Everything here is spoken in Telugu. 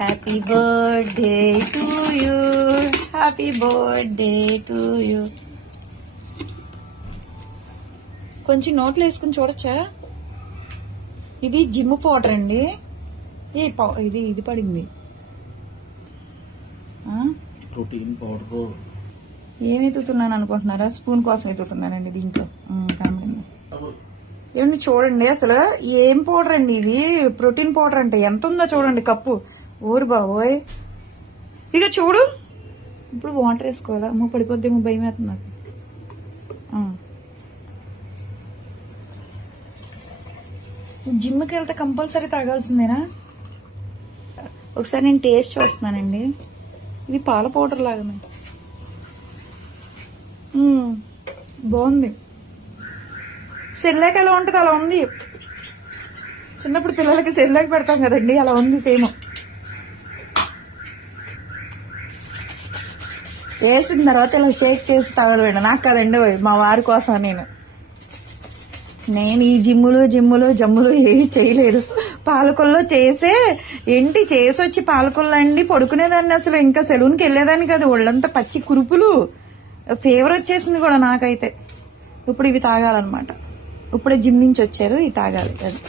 Happy birthday to you, happy birthday to you. కొంచెం నోట్లు వేసుకుని చూడొచ్చా? ఇది జిమ్ పౌడర్ అండి. ఇది పడింది ప్రోటీన్ పౌడర్. ఏమి ఎత్తుతున్నాను అనుకుంటున్నారా? స్పూన్ కోసం ఎత్తుతున్నానండి దీంట్లో. కామెండి ఏమండి చూడండి, అసలు ఏం పౌడర్ అండి ఇది? ప్రోటీన్ పౌడర్ అంటే ఎంత ఉందో చూడండి కప్పు. ఊరు బాబోయ్, ఇక చూడు. ఇప్పుడు వాటర్ వేసుకోవాలా? అమ్మ పడిపోద్దేమో భయం వేస్తుంది నాకు. జిమ్కి వెళ్తే కంపల్సరీ తాగాల్సిందేనా? ఒకసారి నేను టేస్ట్ చూస్తున్నానండి. ఇది పాల పౌడర్ లాగానే బాగుంది. సెర్లాక్ ఎలా ఉంటుంది అలా ఉంది. చిన్నప్పుడు పిల్లలకి సెర్లాక్ పెడతాం కదండి, అలా ఉంది సేమ్. వేసిన తర్వాత ఇలా షేక్ చేసి తాగడం నాకు కదండి, మా వారి కోసం నేను ఈ జమ్ములు ఏవి చేయలేదు. పాలకొల్లో చేసి వచ్చి పాలకొల్లు అండి పడుకునేదాన్ని. అసలు ఇంకా సెలూన్కి వెళ్ళేదాన్ని కాదు. ఒళ్ళంతా పచ్చి కురుపులు, ఫీవర్ వచ్చేసింది కూడా నాకైతే. ఇప్పుడు ఇవి తాగాలన్నమాట. ఇప్పుడే జిమ్ నుంచి వచ్చారు, ఇవి తాగాలి. అది